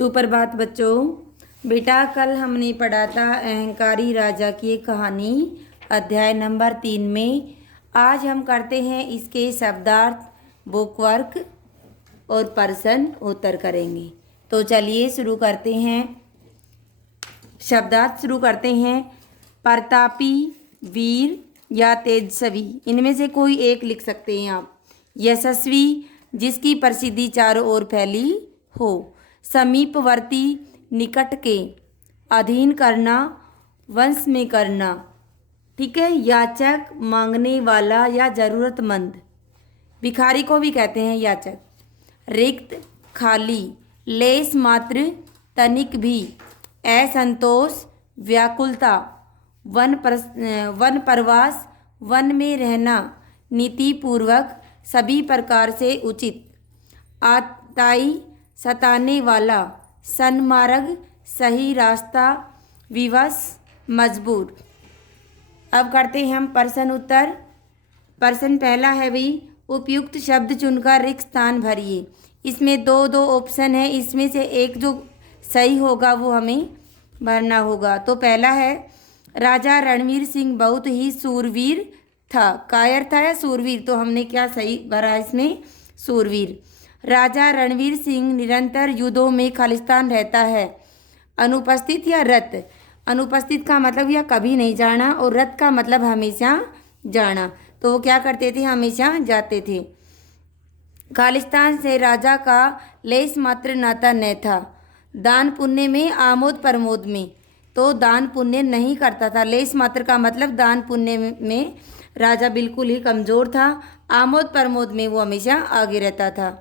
सुप्रभात बच्चों। बेटा कल हमने पढ़ा था अहंकारी राजा की एक कहानी अध्याय नंबर 3 में। आज हम करते हैं इसके शब्दार्थ, बुकवर्क और प्रश्न उत्तर करेंगे। तो चलिए शुरू करते हैं। शब्दार्थ शुरू करते हैं। प्रतापी, वीर या तेजस्वी, इनमें से कोई एक लिख सकते हैं आप। यशस्वी, जिसकी प्रसिद्धि चारों ओर फैली हो। समीपवर्ती, निकट के। अधीन करना, वंश में करना, ठीक है। याचक, मांगने वाला या जरूरतमंद। भिखारी को भी कहते हैं याचक। रिक्त, खाली। लेस मात्र, तनिक भी। असंतोष, व्याकुलता। वन प्रवास, वन में रहना। नीतिपूर्वक, सभी प्रकार से उचित। आताई, सताने वाला। सन्मार्ग, सही रास्ता। विवश, मजबूर। अब करते हैं हम प्रश्न उत्तर। प्रश्न पहला है भाई, उपयुक्त शब्द चुनकर रिक्त स्थान भरिए। इसमें दो ऑप्शन है, इसमें से एक जो सही होगा वो हमें भरना होगा। तो पहला है, राजा रणवीर सिंह बहुत ही सूरवीर था। कायर था या सूरवीर, तो हमने क्या सही भरा इसमें, सूरवीर। राजा रणवीर सिंह निरंतर युद्धों में खालिस्तान रहता है। अनुपस्थित या रत। अनुपस्थित का मतलब यह कभी नहीं जाना, और रत का मतलब हमेशा जाना। तो वो क्या करते थे, हमेशा जाते थे। खालिस्तान से राजा का लेस मात्र नाता न था। दान पुण्य में, आमोद प्रमोद में, तो दान पुण्य नहीं करता था। लेस मात्र का मतलब दान पुण्य में राजा बिल्कुल ही कमज़ोर था। आमोद प्रमोद में वो हमेशा आगे रहता था।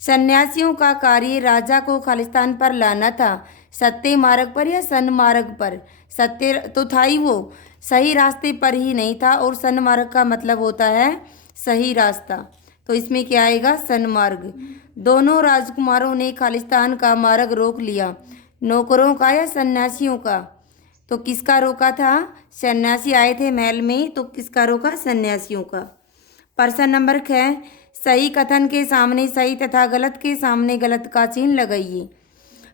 सन्यासियों का कार्य राजा को खालिस्तान पर लाना था। सत्य मार्ग पर या सन्मार्ग पर। सत्य तो था ही, वो सही रास्ते पर ही नहीं था, और सन्मार्ग का मतलब होता है सही रास्ता। तो इसमें क्या आएगा, सन्मार्ग। दोनों राजकुमारों ने खालिस्तान का मार्ग रोक लिया। नौकरों का या सन्यासियों का। तो किसका रोका था, सन्यासी आए थे महल में, तो किसका रोका, सन्यासियों का। प्रश्न नंबर 6, सही कथन के सामने सही तथा गलत के सामने गलत का चिन्ह लगाइए।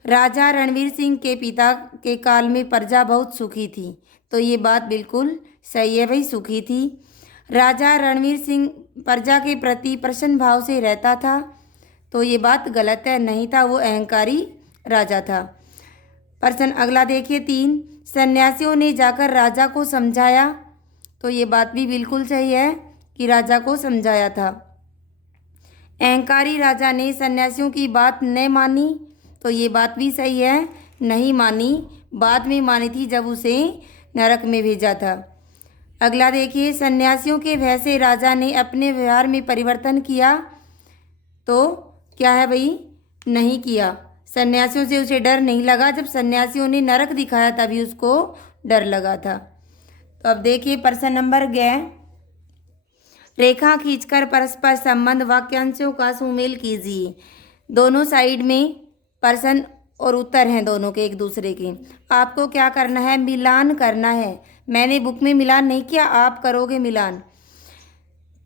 राजा रणवीर सिंह के पिता के काल में प्रजा बहुत सुखी थी। तो ये बात बिल्कुल सही है भाई, सुखी थी। राजा रणवीर सिंह प्रजा के प्रति प्रसन्न भाव से रहता था। तो ये बात गलत है, नहीं था, वो अहंकारी राजा था। प्रश्न अगला देखिए 3, सन्यासियों ने जाकर राजा को समझाया। तो ये बात भी बिल्कुल सही है कि राजा को समझाया था। अहंकारी राजा ने सन्यासियों की बात न मानी। तो ये बात भी सही है, नहीं मानी, बाद में मानी थी जब उसे नरक में भेजा था। अगला देखिए, सन्यासियों के भय से राजा ने अपने व्यवहार में परिवर्तन किया। तो क्या है भाई, नहीं किया। सन्यासियों से उसे डर नहीं लगा, जब सन्यासियों ने नरक दिखाया तभी उसको डर लगा था। तो अब देखिए प्रश्न नंबर 11, रेखा खींचकर परस्पर संबंध वाक्यांशों का सुमेल कीजिए। दोनों साइड में प्रश्न और उत्तर हैं दोनों के एक दूसरे के। आपको क्या करना है, मिलान करना है। मैंने बुक में मिलान नहीं किया, आप करोगे मिलान।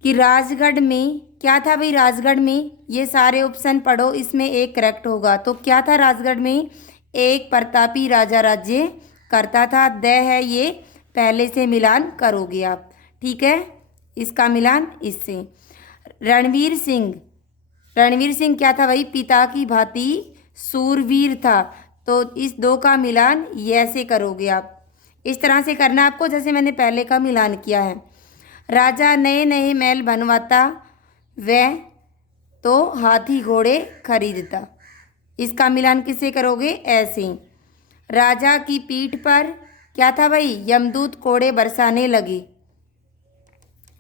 कि राजगढ़ में क्या था भाई, राजगढ़ में ये सारे ऑप्शन पढ़ो, इसमें एक करेक्ट होगा। तो क्या था राजगढ़ में, एक प्रतापी राजा राज्य करता था। द है ये, पहले से मिलान करोगे आप, ठीक है, इसका मिलान इससे। रणवीर सिंह क्या था भाई, पिता की भांति सूरवीर था। तो इस दो का मिलान ये ऐसे करोगे आप, इस तरह से करना आपको जैसे मैंने पहले का मिलान किया है। राजा नए नए महल बनवाता, वह तो हाथी घोड़े खरीदता। इसका मिलान किससे करोगे, ऐसे। राजा की पीठ पर क्या था भाई, यमदूत कोड़े बरसाने लगे।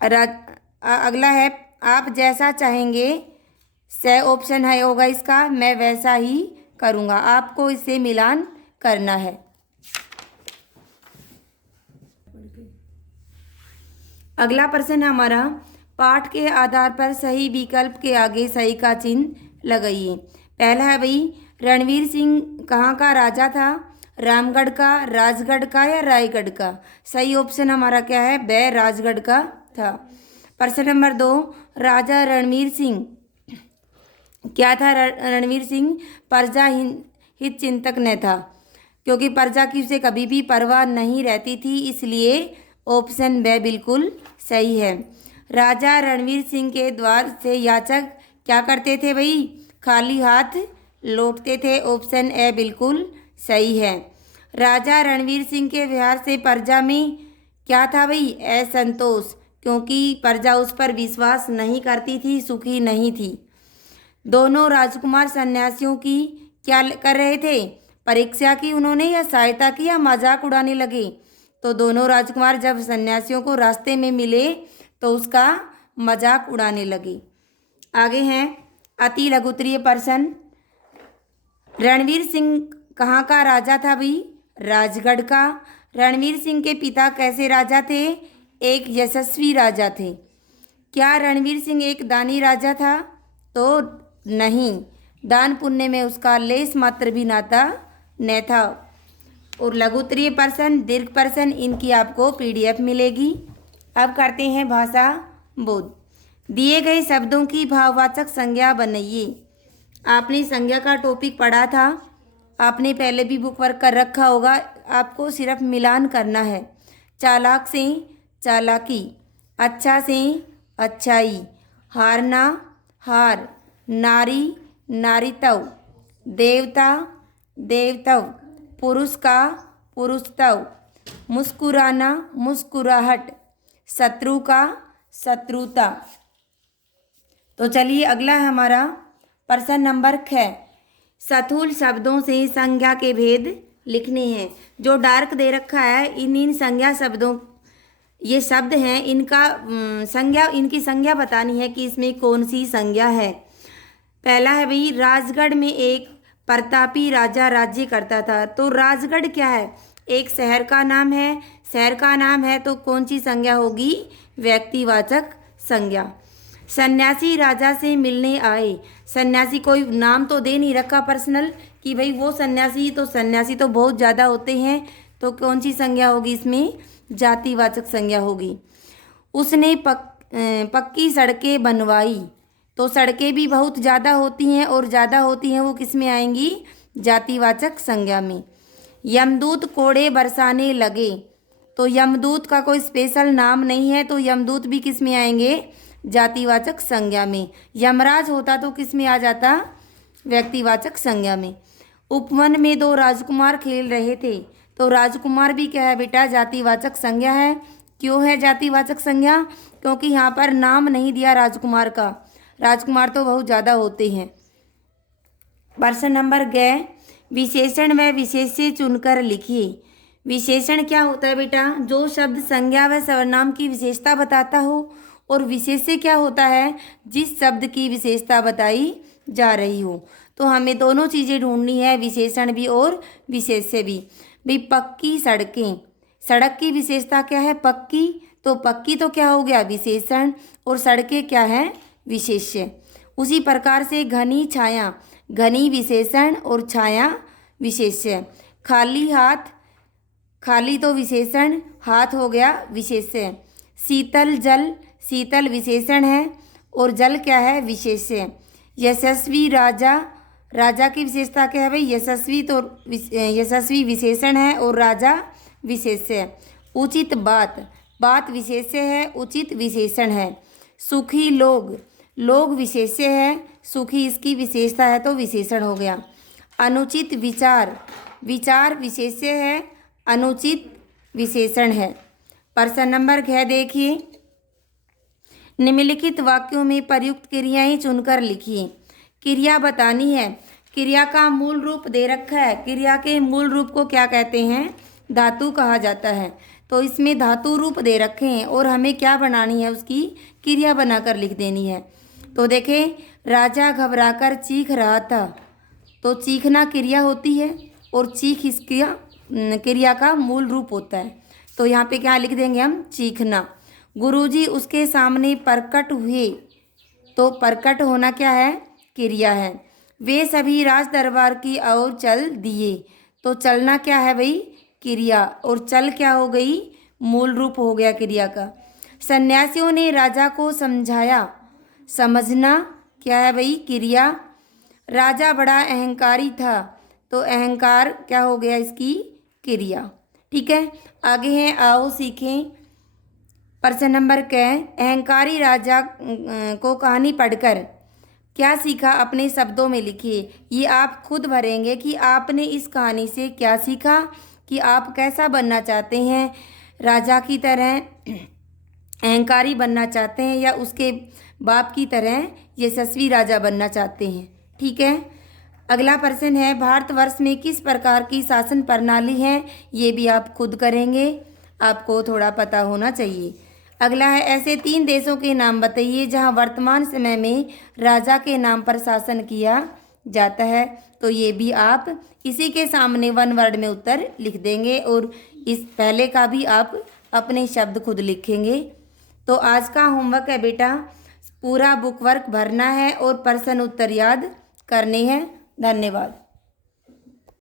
अगला है, आप जैसा चाहेंगे, से ऑप्शन है होगा इसका, मैं वैसा ही करूँगा। आपको इसे मिलान करना है। अगला प्रश्न है हमारा, पाठ के आधार पर सही विकल्प के आगे सही का चिन्ह लगाइए। पहला है भाई, रणवीर सिंह कहाँ का राजा था, रामगढ़ का, राजगढ़ का या रायगढ़ का। सही ऑप्शन हमारा क्या है, वह राजगढ़ का था। प्रश्न नंबर 2, राजा रणवीर सिंह क्या था, रणवीर सिंह प्रजा हित चिंतक न था, क्योंकि प्रजा की उसे कभी भी परवाह नहीं रहती थी, इसलिए ऑप्शन ब बिल्कुल सही है। राजा रणवीर सिंह के द्वार से याचक क्या करते थे भाई? खाली हाथ लौटते थे। ऑप्शन ए बिल्कुल सही है। राजा रणवीर सिंह के व्यवहार से प्रजा में क्या था भाई? असंतोष, क्योंकि प्रजा उस पर विश्वास नहीं करती थी, सुखी नहीं थी। दोनों राजकुमार सन्यासियों की क्या कर रहे थे? परीक्षा की उन्होंने, या सहायता की, या मजाक उड़ाने लगे? तो दोनों राजकुमार जब सन्यासियों को रास्ते में मिले तो उसका मजाक उड़ाने लगे। आगे हैं अति लघुत्तरीय प्रश्न। रणवीर सिंह कहाँ का राजा था भाई? राजगढ़ का। रणवीर सिंह के पिता कैसे राजा थे? एक यशस्वी राजा थे। क्या रणवीर सिंह एक दानी राजा था? तो नहीं, दान पुण्य में उसका लेस मात्र भी नाता न था। और लघुत्तरीय प्रश्न, दीर्घ प्रश्न, इनकी आपको पीडीएफ मिलेगी। अब करते हैं भाषा बोध। दिए गए शब्दों की भाववाचक संज्ञा बनाइए। आपने संज्ञा का टॉपिक पढ़ा था, आपने पहले भी बुक वर्क कर रखा होगा, आपको सिर्फ मिलान करना है। चालाक से चालाकी, अच्छा से अच्छाई, हारना हार, नारी नारीत्व, देवता देवत्व, पुरुष का पुरुषत्व, मुस्कुराना मुस्कुराहट, शत्रु का शत्रुता। तो चलिए अगला है हमारा प्रश्न नंबर 6। स्थूल शब्दों से संज्ञा के भेद लिखने हैं। जो डार्क दे रखा है इन संज्ञा शब्दों, ये शब्द हैं, इनका संज्ञा, इनकी संज्ञा बतानी है कि इसमें कौन सी संज्ञा है। पहला है भाई, राजगढ़ में एक प्रतापी राजा राज्य करता था। तो राजगढ़ क्या है? एक शहर का नाम है। शहर का नाम है तो कौन सी संज्ञा होगी? व्यक्तिवाचक संज्ञा। सन्यासी राजा से मिलने आए। सन्यासी कोई नाम तो दे नहीं रखा पर्सनल कि भाई वो सन्यासी, तो सन्यासी तो बहुत ज़्यादा होते हैं, तो कौन सी संज्ञा होगी इसमें? जातिवाचक संज्ञा होगी। उसने पक्की सड़कें बनवाई। तो सड़कें भी बहुत ज़्यादा होती हैं, और ज़्यादा होती हैं वो किस में आएंगी? जातिवाचक संज्ञा में। यमदूत कोड़े बरसाने लगे। तो यमदूत का कोई स्पेशल नाम नहीं है, तो यमदूत भी किस में आएंगे? जातिवाचक संज्ञा में। यमराज होता तो किस में आ जाता? व्यक्तिवाचक संज्ञा में। उपवन में दो राजकुमार खेल रहे थे। तो राजकुमार भी क्या है बेटा? जातिवाचक संज्ञा है। क्यों है जातिवाचक संज्ञा? क्योंकि यहाँ पर नाम नहीं दिया राजकुमार का। राजकुमार तो बहुत ज़्यादा होते हैं। प्रश्न नंबर 11, विशेषण व विशेष्य चुनकर लिखिए। विशेषण क्या होता है बेटा? जो शब्द संज्ञा व सर्वनाम की विशेषता बताता हो। और विशेष्य क्या होता है? जिस शब्द की विशेषता बताई जा रही हो। तो हमें दोनों चीज़ें ढूंढनी है, विशेषण भी और विशेष्य भी। भाई पक्की सड़कें, सड़क की विशेषता क्या है? पक्की। तो पक्की तो क्या हो गया? विशेषण। और सड़कें क्या है? विशेष्य। उसी प्रकार से घनी छाया, घनी विशेषण और छाया विशेष्य। खाली हाथ, खाली तो विशेषण, हाथ हो गया विशेष्य। शीतल जल, शीतल विशेषण है और जल क्या है? विशेष्य। यशस्वी राजा, राजा की विशेषता क्या है भाई? यशस्वी, तो यशस्वी विशेषण है और राजा विशेष्य। उचित बात, बात विशेष्य है, उचित विशेषण है। सुखी लोग, लोग विशेष्य है, सुखी इसकी विशेषता है तो विशेषण हो गया। अनुचित विचार, विचार विशेष्य है, अनुचित विशेषण है। प्रश्न नंबर 6 देखिए। निम्नलिखित वाक्यों में प्रयुक्त क्रियाएं चुनकर लिखिए। क्रिया बतानी है। क्रिया का मूल रूप दे रखा है। क्रिया के मूल रूप को क्या कहते हैं? धातु कहा जाता है। तो इसमें धातु रूप दे रखे हैं और हमें क्या बनानी है? उसकी क्रिया बनाकर लिख देनी है। तो देखें, राजा घबराकर चीख रहा था। तो चीखना क्रिया होती है और चीख इसकी क्रिया का मूल रूप होता है। तो यहाँ पे क्या लिख देंगे हम? चीखना। गुरुजी उसके सामने प्रकट हुए। तो प्रकट होना क्या है? क्रिया है। वे सभी राज दरबार की ओर चल दिए। तो चलना क्या है भाई? क्रिया। और चल क्या हो गई? मूल रूप हो गया क्रिया का। सन्यासियों ने राजा को समझाया। समझना क्या है भाई? क्रिया। राजा बड़ा अहंकारी था। तो अहंकार क्या हो गया इसकी क्रिया। ठीक है, आगे है, आओ सीखें। प्रश्न नंबर क, अहंकारी राजा को कहानी पढ़कर क्या सीखा अपने शब्दों में लिखिए। ये आप खुद भरेंगे कि आपने इस कहानी से क्या सीखा, कि आप कैसा बनना चाहते हैं, राजा की तरह अहंकारी बनना चाहते हैं या उसके बाप की तरह यशस्वी राजा बनना चाहते हैं। ठीक है, अगला प्रश्न है, भारतवर्ष में किस प्रकार की शासन प्रणाली है। ये भी आप खुद करेंगे, आपको थोड़ा पता होना चाहिए। अगला है, ऐसे 3 देशों के नाम बताइए जहां वर्तमान समय में राजा के नाम पर शासन किया जाता है। तो ये भी आप इसी के सामने 1 वर्ड में उत्तर लिख देंगे और इस पहले का भी आप अपने शब्द खुद लिखेंगे। तो आज का होमवर्क है बेटा, पूरा बुक वर्क भरना है और प्रश्न उत्तर याद करने हैं। धन्यवाद।